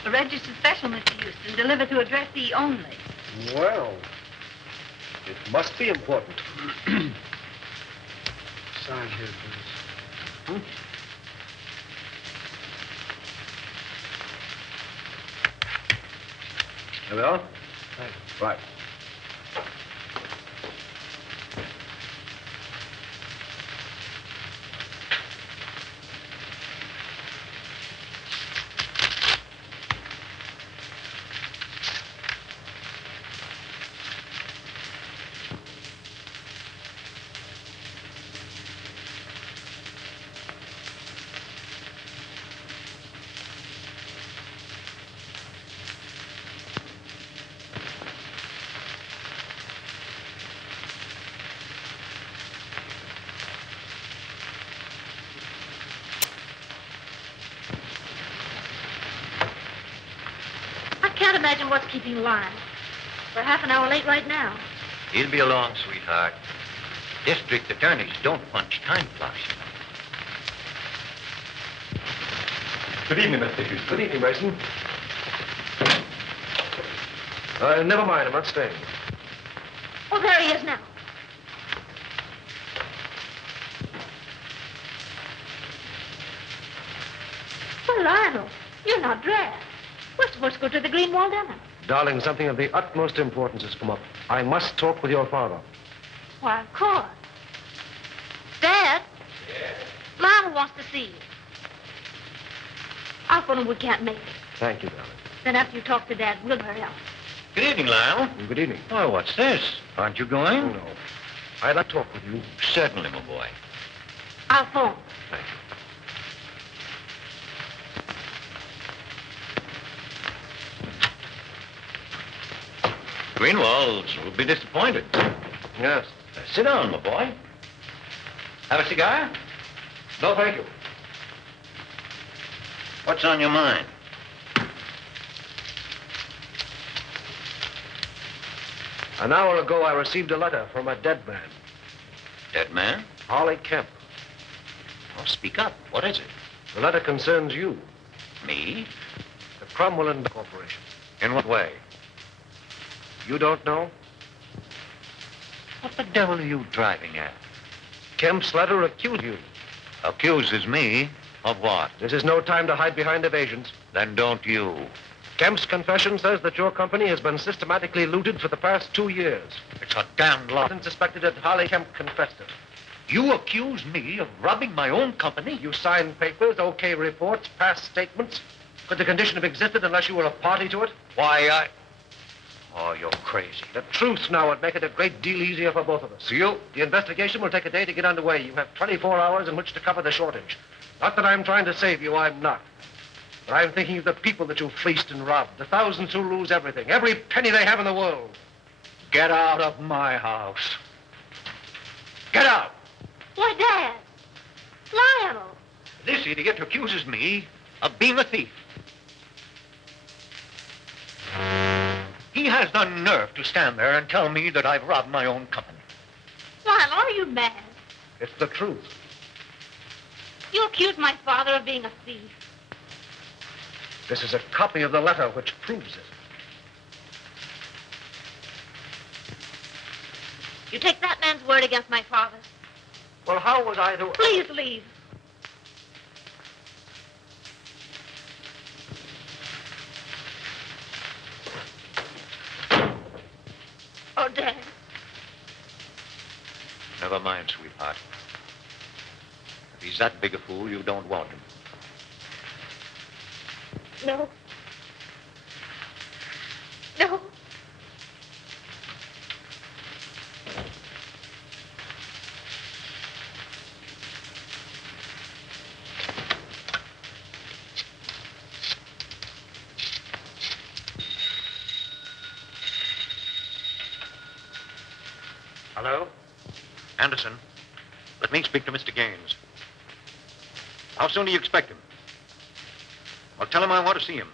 A registered special, Mr. Houston, delivered to address E only. Well, it must be important. Sign here, please. Here we are. Thank Right. imagine what's keeping Lionel. We're half an hour late right now. He'll be along, sweetheart. District attorneys don't punch time clocks. Good evening, Mr. Houston. Good evening, Mason. Never mind, I'm not staying. Oh, there he is now. Well, Lionel, you're not dressed. We're supposed to go to the Green Wall dinner. Darling, something of the utmost importance has come up. I must talk with your father. Why, of course. Dad? Yes? Lionel wants to see you. I'll phone him we can't make it. Thank you, darling. Then after you talk to Dad, we'll hurry up. Good evening, Lyle. Good evening. Oh, what's this? Aren't you going? Oh, no. I'd like to talk with you. Certainly, my boy. I'll phone. Thank you. Greenwalds will be disappointed. Yes. Sit down, my boy. Have a cigar? No, thank you. What's on your mind? An hour ago, I received a letter from a dead man. Dead man? Harley Kemp. Oh, speak up. What is it? The letter concerns you. Me? The Cromwell Corporation. In what way? You don't know? What the devil are you driving at? Kemp's letter accused you. Accuses me of what? This is no time to hide behind evasions. Then don't you. Kemp's confession says that your company has been systematically looted for the past 2 years. It's a damned lie. And suspected that Harley Kemp confessed it. You accuse me of robbing my own company? You signed papers, okay reports, past statements. Could the condition have existed unless you were a party to it? Why, Oh, you're crazy. The truth now would make it a great deal easier for both of us. You? The investigation will take a day to get underway. You have 24 hours in which to cover the shortage. Not that I'm trying to save you, I'm not. But I'm thinking of the people that you fleeced and robbed, the thousands who lose everything, every penny they have in the world. Get out of my house. Get out! Why, Dad. Lionel. This idiot accuses me of being a thief. He has the nerve to stand there and tell me that I've robbed my own company. Lionel, are you mad? It's the truth. You accuse my father of being a thief. This is a copy of the letter which proves it. You take that man's word against my father. Well, how was I to... Please leave. Oh, Dad. Never mind, sweetheart. If he's that big a fool, you don't want him. No. No. Hello? Anderson, let me speak to Mr. Gaines. How soon do you expect him? Well, tell him I want to see him.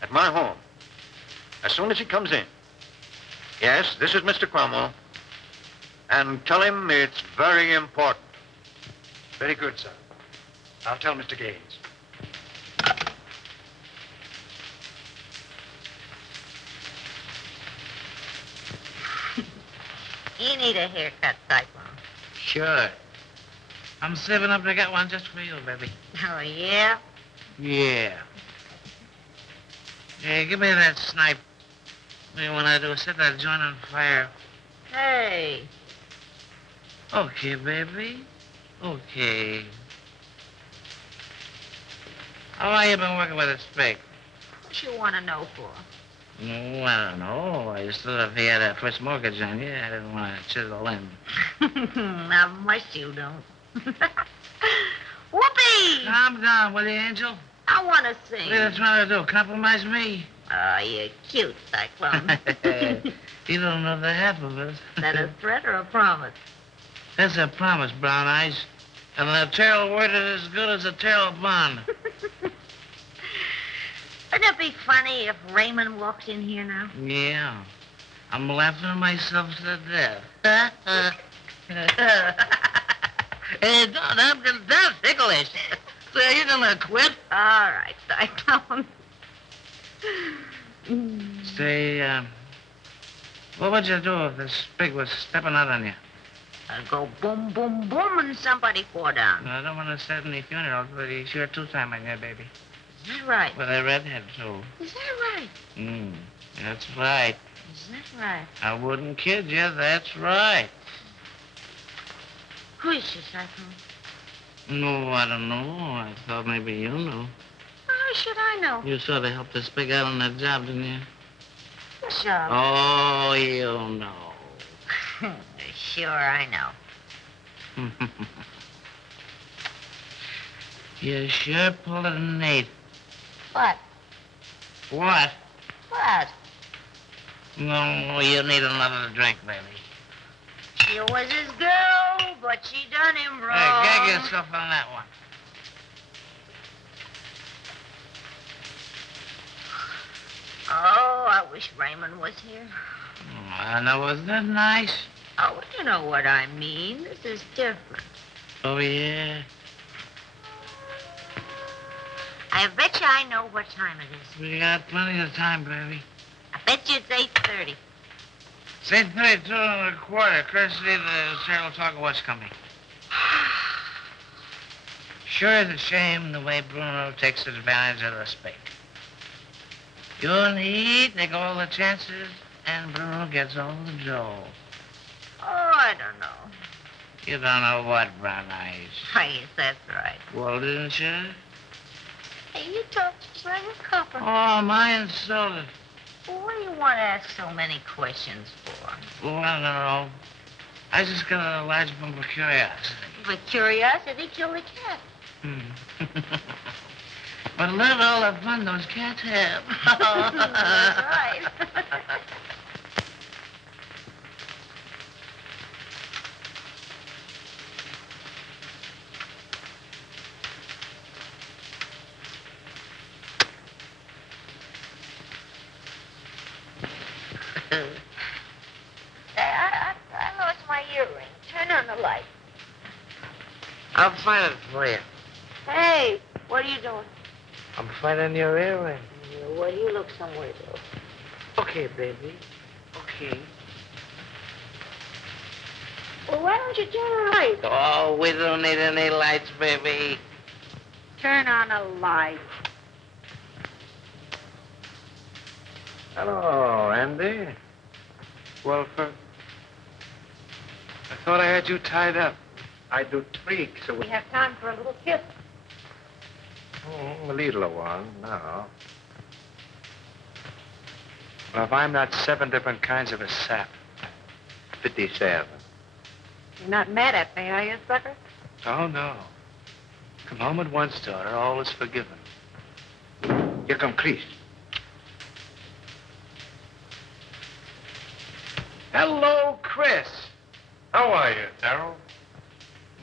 At my home. As soon as he comes in. Yes, this is Mr. Cromwell. And tell him it's very important. Very good, sir. I'll tell Mr. Gaines. You need a haircut, Cyclone. Sure. I'm saving up to get one just for you, baby. Oh, yeah? Yeah. Hey, give me that snipe. Maybe when I do, set that joint on fire. Hey. Okay, baby. Okay. How long you been working with a spade? What you want to know for? No, I don't know. I used to live here at First Mortgage on you. I didn't want to chisel in. Not much you don't. Whoopee! Calm down, will you, Angel? I want to sing. What are you trying to do? Compromise me? Oh, you're cute, Cyclone. You don't know the half of it. Is that a threat or a promise? That's a promise, Brown Eyes. And the tail word is as good as a tail bond. Wouldn't it be funny if Raymond walked in here now? Yeah. I'm laughing myself to death. Hey, that's ticklish. So you gonna quit? All right, Cyclone. Say, what would you do if this pig was stepping out on you? I'd go boom, boom, boom, and somebody fall down. I don't want to start any funerals, but he's sure two-time on you, baby. Is that right? With a redhead, too. Is that right? That's right. Is that right? I wouldn't kid you, that's right. Who is she, Cyclone? No, I don't know. I thought maybe you knew. How should I know? You sort of helped this pig out on that job, didn't you? What job? Oh, you know. Sure, I know. You sure pulled a Nate. What? What? What? No, you need another drink, baby. She was his girl, but she done him wrong. Hey, gag yourself on that one. Oh, I wish Raymond was here. Now, wasn't that nice? Oh, you know what I mean. This is different. Oh, yeah? I bet you I know what time it is. We got plenty of time, baby. I bet you it's 8:30. It's 8:32 and a quarter. Christy, the serial talker was coming. Sure is a shame the way Bruno takes advantage of the spake. You and he take all the chances, and Bruno gets all the dough. Oh, I don't know. You don't know what, Brown Eyes. I guess that's right. Well, didn't you? Hey, you talk just like a copper. Oh, my insulted. Well, what do you want to ask so many questions for? Well, I don't know. I just got a large bump of curiosity. But curiosity killed the cat. But look at all the fun those cats have. That's right. I lost my earring. Turn on the light. I'll find it for you. Hey, what are you doing? I'm finding your earring. Well, you look somewhere else. Okay, baby. Okay. Well, why don't you turn the light? Oh, we don't need any lights, baby. Turn on a light. Hello, Andy. Wilford. I thought I had you tied up. I do tweak, so We have time for a little kiss. A little one, no. Well, if I'm not 7 different kinds of a sap, 57. You're not mad at me, are you, sucker? Oh, no. Come home at once, daughter. All is forgiven. Here come Christy. Hello, Chris. How are you, Carrol?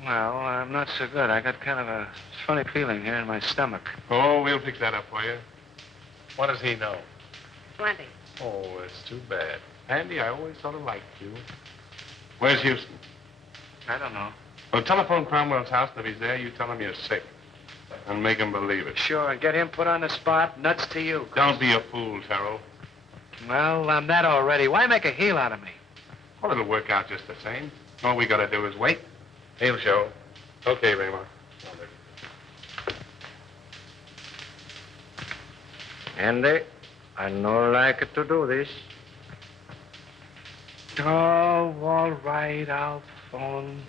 Well, I'm not so good. I got kind of a funny feeling here in my stomach. Oh, we'll fix that up for you. What does he know? Plenty. Oh, it's too bad. Andy, I always sort of liked you. Where's Houston? I don't know. Well, telephone Cromwell's house, and if he's there, you tell him you're sick. And make him believe it. Sure, and get him put on the spot. Nuts to you. Chris. Don't be a fool, Carrol. Well, I'm that already. Why make a heel out of me? Well, it'll work out just the same. All we gotta do is wait. He'll show. Okay, Raymond. Andy, I no like to do this. Oh, all right, I'll phone.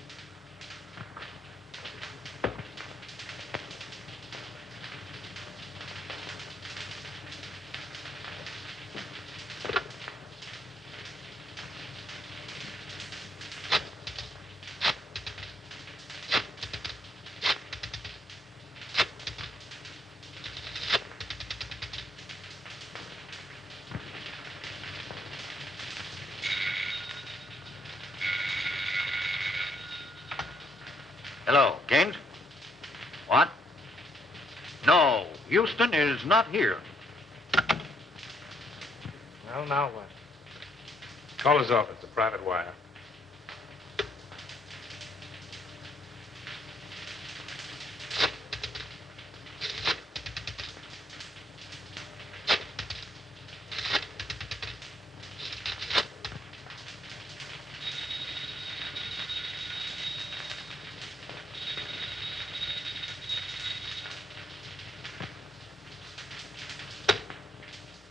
Hello, James? What? No, Houston is not here. Well, now what? Call his office, a private wire.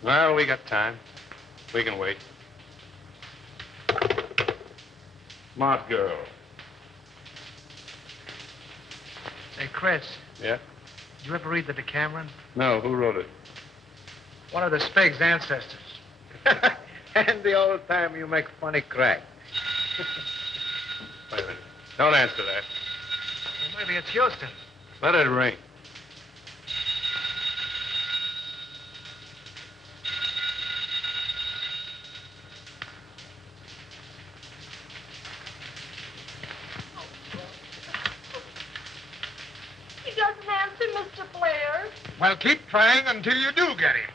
Well, we got time. We can wait. Smart girl. Hey, Chris, Yeah? did you ever read the Decameron? No, who wrote it? One of the Spig's ancestors. And the old time you make funny crack. Wait a minute. Don't answer that. Well, maybe it's Houston. Let it ring. He doesn't answer, Mr. Blair. Well, keep trying until you do get him.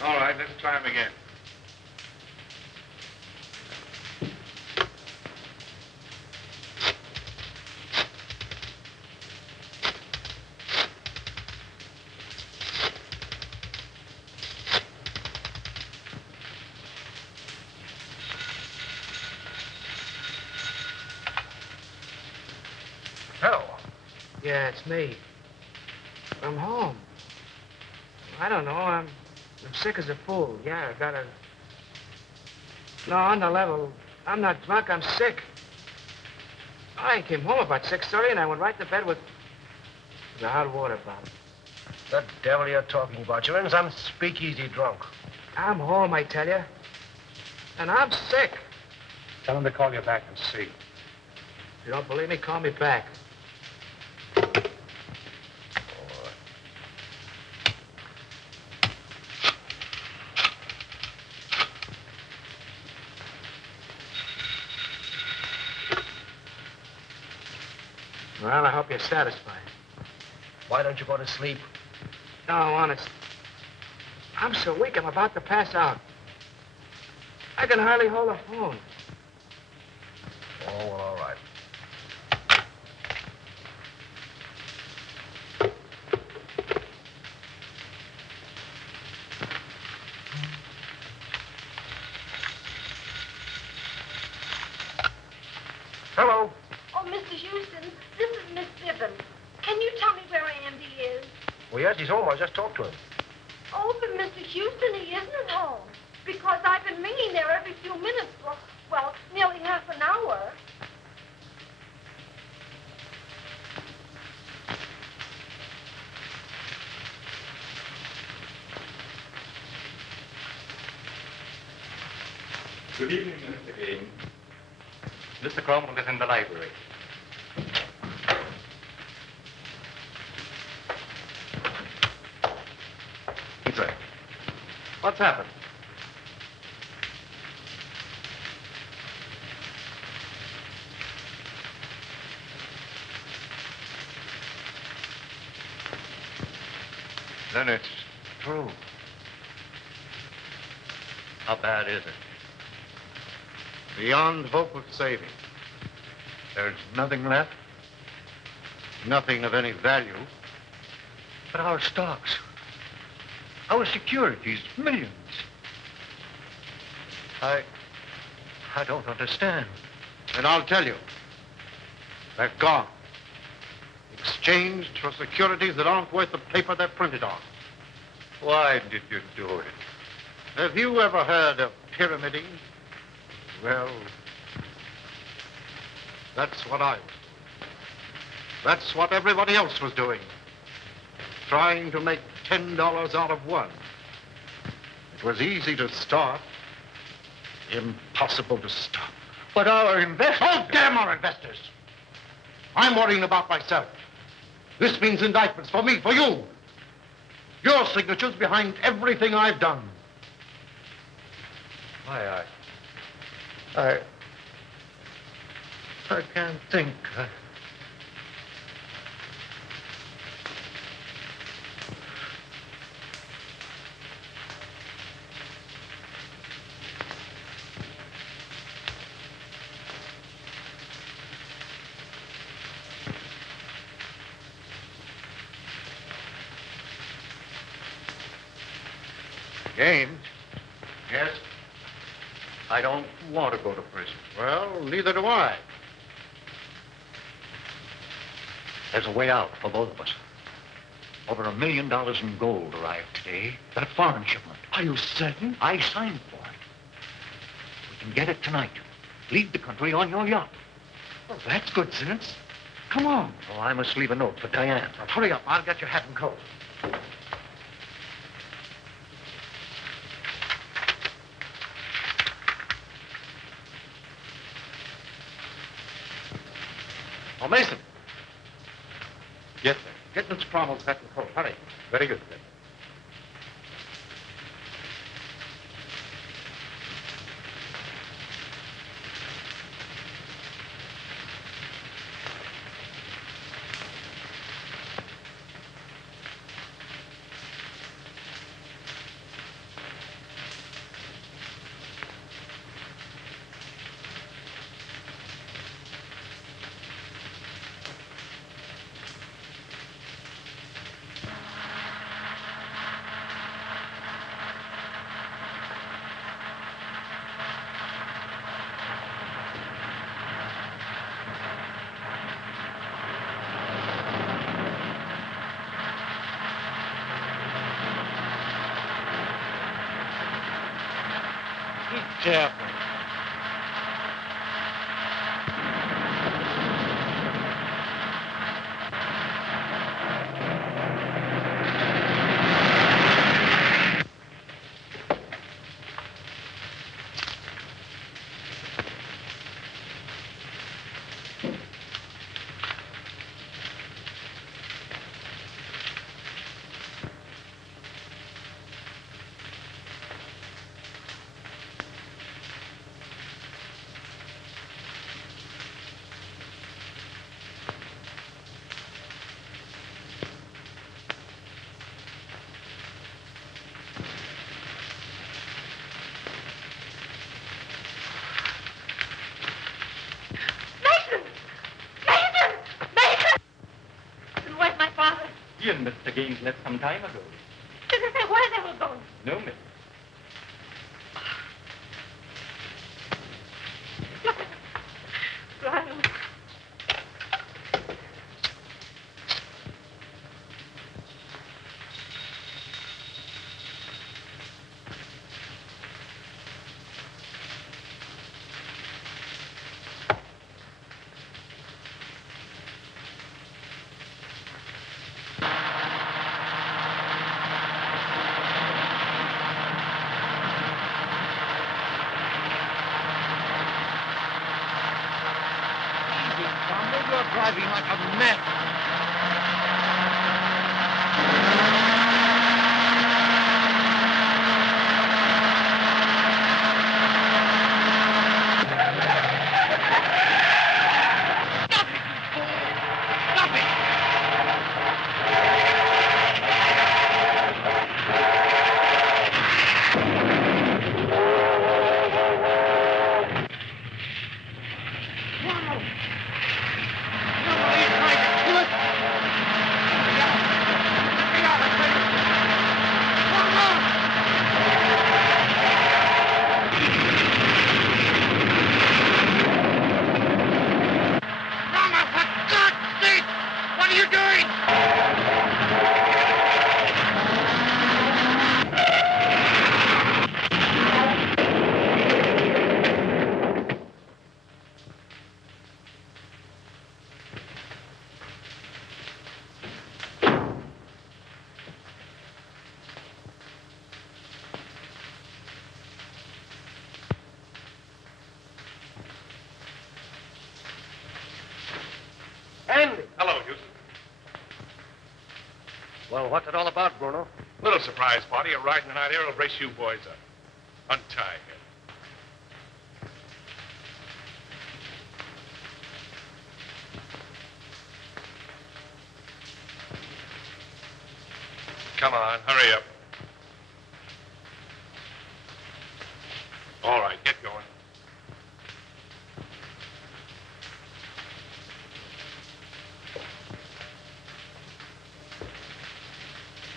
All right, let's try him again. Hello. Yeah, it's me. I'm home. I don't know. I'm sick as a fool. Yeah, I got a... No, on the level. I'm not drunk. I'm sick. I came home about 6:30 and I went right to bed with a hot water bottle. The devil you're talking about. You're in some speakeasy drunk. I'm home, I tell you. And I'm sick. Tell him to call you back and see. If you don't believe me, call me back. Well, I hope you're satisfied. Why don't you go to sleep? No, honest. I'm so weak, I'm about to pass out. I can hardly hold a phone. Oh, well, all right. Hello. Oh, Mr. Houston, this is Miss Bibbin. Can you tell me where Andy is? Well, yes, he's home. I just talked to him. Oh, but Mr. Houston, he isn't at home. Because I've been ringing there every few minutes for, well, nearly half an hour. Good evening, Mr. King. Mr. Cromwell is in the library. Inside. What's happened? Then it's true. How bad is it? Beyond hope of saving. There's nothing left. Nothing of any value. But our stocks, our securities, millions. I don't understand. And I'll tell you. They're gone. Exchanged for securities that aren't worth the paper they're printed on. Why did you do it? Have you ever heard of pyramiding? Well, that's what I was doing. That's what everybody else was doing. Trying to make $10 out of one. It was easy to start. Impossible to stop. But our investors... Oh, damn our investors! I'm worrying about myself. This means indictments for me, for you. Your signature's behind everything I've done. I can't think. James? Yes? I don't want to go to prison. Well, neither do I. There's a way out for both of us. Over $1 million in gold arrived today. That foreign shipment. Are you certain? I signed for it. We can get it tonight. Leave the country on your yacht. Well, that's good sense. Come on. Oh, I must leave a note for Diane. Now, hurry up. I'll get your hat and coat. Oh, Mason. Yes, sir. Get Mr. Cromwell's hat and coat. Hurry. Very good, sir. Careful. You and Mr. Gaines left some time ago. Did they say where they were going? No, miss. Brian. You're driving like a mad. Well, what's it all about, Bruno? Little surprise party. A ride in the night air will brace you boys up. Untie him. Come on, hurry up. All right, get going.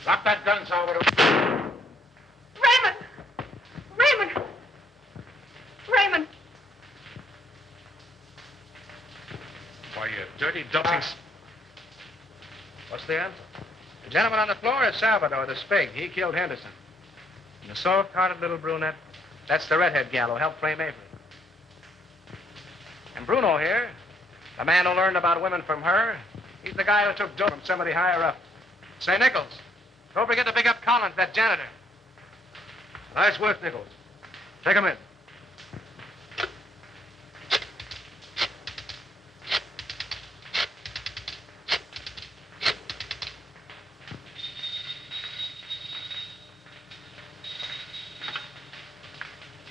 Drop that gun, Salvador. Raymond! Raymond! Raymond! Why, you dirty dumping... What's the answer? The gentleman on the floor is Salvador, the Spig. He killed Henderson. And the soft-hearted little brunette, that's the redhead gal who helped frame Avery. And Bruno here, the man who learned about women from her, he's the guy who took dough from somebody higher up. Say, Nichols, don't forget to pick up Collins, that janitor. Nice work, Nichols. Take him in.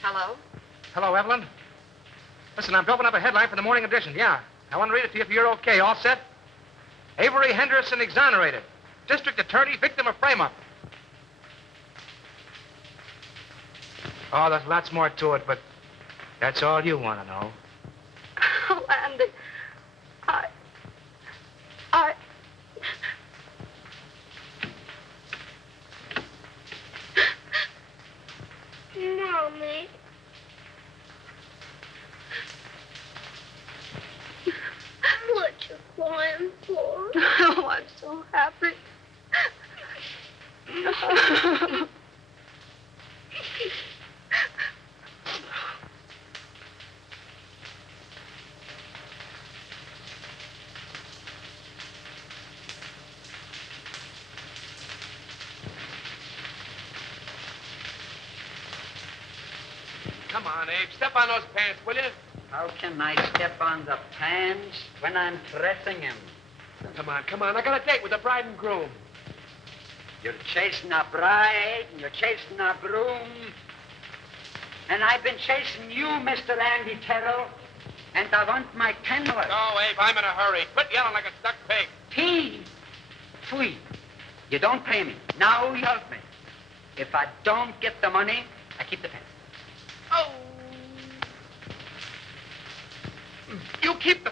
Hello? Hello, Evelyn. Listen, I'm doping up a headline for the morning edition. Yeah. I want to read it to you if you're okay. All set? Avery Henderson exonerated. District attorney, victim of frame-up. Oh, there's lots more to it, but that's all you want to know. Oh, Andy. I... Mommy. What you crying for? Oh, I'm so happy. Come on, Abe. Step on those pants, will you? How can I step on the pants when I'm pressing him? Come on. I got a date with the bride and groom. You're chasing a bride, and you're chasing a groom. And I've been chasing you, Mr. Andy Terrell. And I want my $10. No, Abe, I'm in a hurry. Quit yelling like a stuck pig. Pig? Pfui. You don't pay me. Now you help me. If I don't get the money, I keep the pants. Oh! You keep the